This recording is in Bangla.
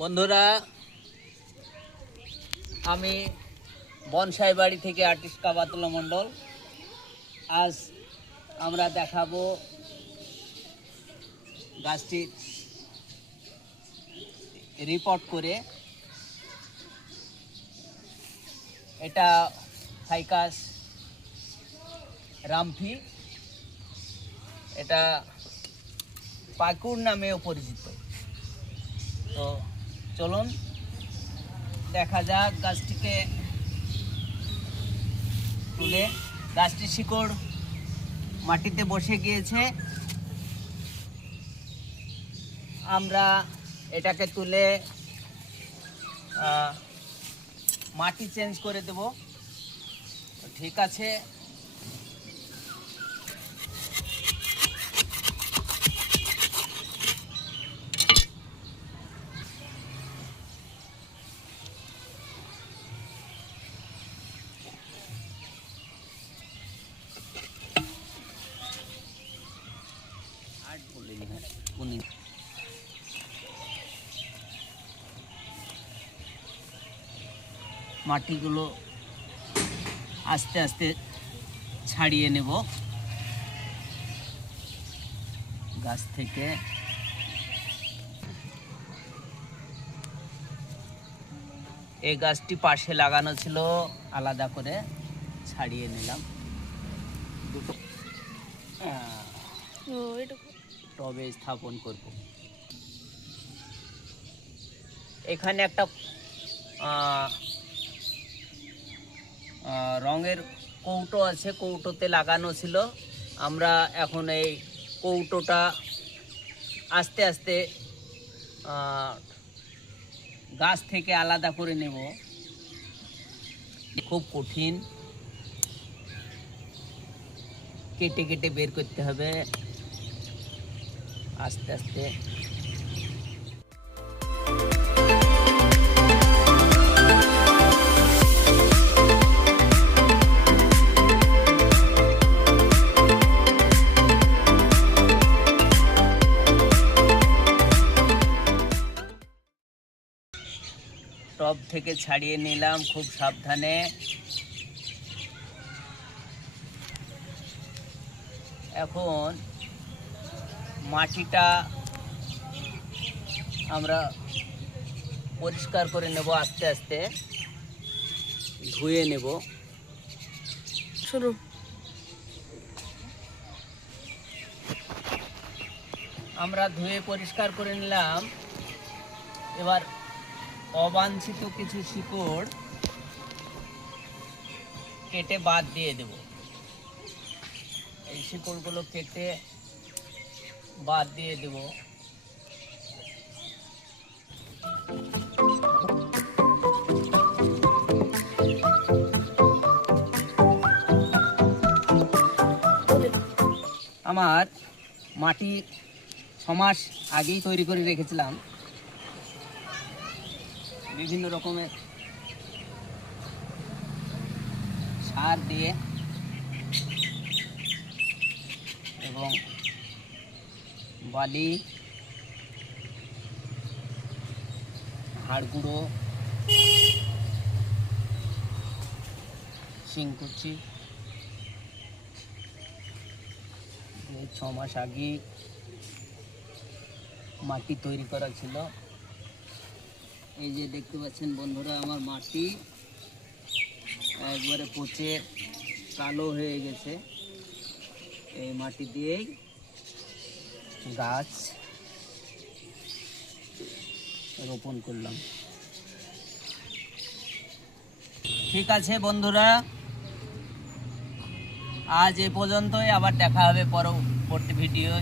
বন্ধুরা, আমি বনসাই বাড়ি থেকে আর্টিস্ট কাবাতুল্লাহ মণ্ডল। আজ আমরা দেখাবো গাছটি রিপোর্ট করে। এটা ফাইকাস রামফি, এটা পাকুর নামেও পরিচিত। তো চলুন দেখা যাক গাছটিকে তুলে। গাছটির শিকড় মাটিতে বসে গিয়েছে, আমরা এটাকে তুলে মাটি চেঞ্জ করে দেব। ঠিক আছে, মাটিগুলো আস্তে আস্তে ছাড়িয়ে নেব গাছ থেকে। এই গাছটি পাশে লাগানো ছিল, আলাদা করে ছাড়িয়ে নিলাম। দুটো টবে স্থাপন করব। এখানে একটা রঙের কৌটো আছে, কৌটোতে লাগানো ছিল। আমরা এখন এই কৌটোটা আস্তে আস্তে গাছ থেকে আলাদা করে নেব। খুব কঠিন, কেটে কেটে বের করতে হবে আস্তে আস্তে। টব থেকে ছাড়িয়ে নিলাম খুব সাবধানে। এখন মাটিটা আমরা পরিষ্কার করে নেব, আস্তে আস্তে ধুয়ে নেব। শুরু আমরা ধুয়ে পরিষ্কার করে নিলাম। এবার অবাঞ্ছিত কিছু শিকড় কেটে বাদ দিয়ে দেব। এই শিকড়গুলো কেটে বাদ দিয়ে দেব। আমার মাটি 6 মাস আগেই তৈরি করে রেখেছিলাম বিভিন্ন রকমের সার দিয়ে এবং বালি, হাড় গুঁড়ো, শিংকুচি। 6 মাস আগে মাটি তৈরি করা ছিল। এই যে দেখতে পাচ্ছেন বন্ধুরা, আমার মাটি একবারে পচে কালো হয়ে গেছে। এই মাটি দিয়েই গাছ রোপণ করলাম। ঠিক আছে বন্ধুরা, আজ এ পর্যন্তই। আবার দেখা হবে পরবর্তী ভিডিওয়।